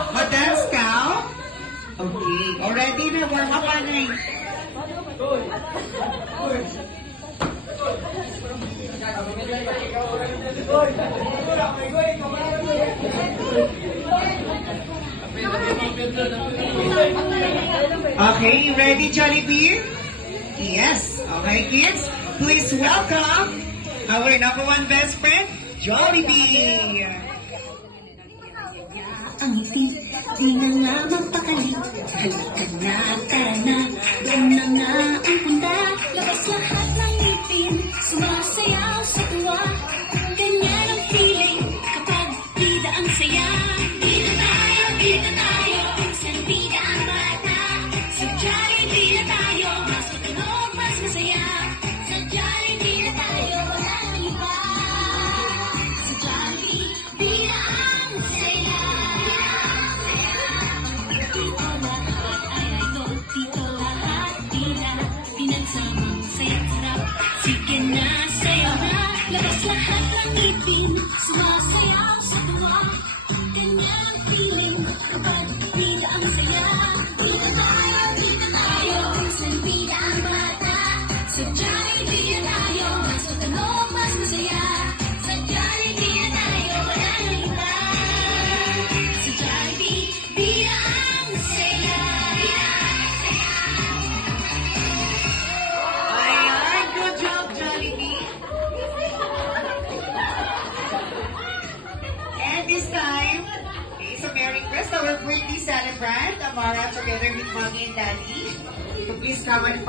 Mag-dance ka? Okay. Already na, warm up ka na eh. Okay, you ready, Jollibee? Yes. Okay, kids, please welcome our number one best friend, Jollibee. Ang ngiti, di na nga magpakalit. Halika na, tara na, doon na nga ang punta. Labas lahat ng ngipin, sumasayaw sa tuwa. Ganyan ang feeling kapag bida ang saya. Bida tayo, isang bida ang bata. Sa Jollibee na tayo, mas matunog, mas masaya. Sa Jollibee na tayo, walang iba. Sa Jollibee, bida ang saya. Dito lahat ay ito, dito lahat bida. Pinagsamang saya't sarap, sige na, sayaw na. Labas lahat ng ngipin, sumasayaw sa tuwa. Ganyan ang feeling kapag bida ang saya. Bida tayo, isang bida ang bata. Sa Jollibee na tayo, mas matunog, mas masaya. Sa Jollibee na tayo, walang iba. Sa Jollibee, bida ang saya. Ayan, good job, Jollibee. And this time, it's a Merry Christmas, our birthday celebrant, Amara, together with Mommy and Daddy. So please come and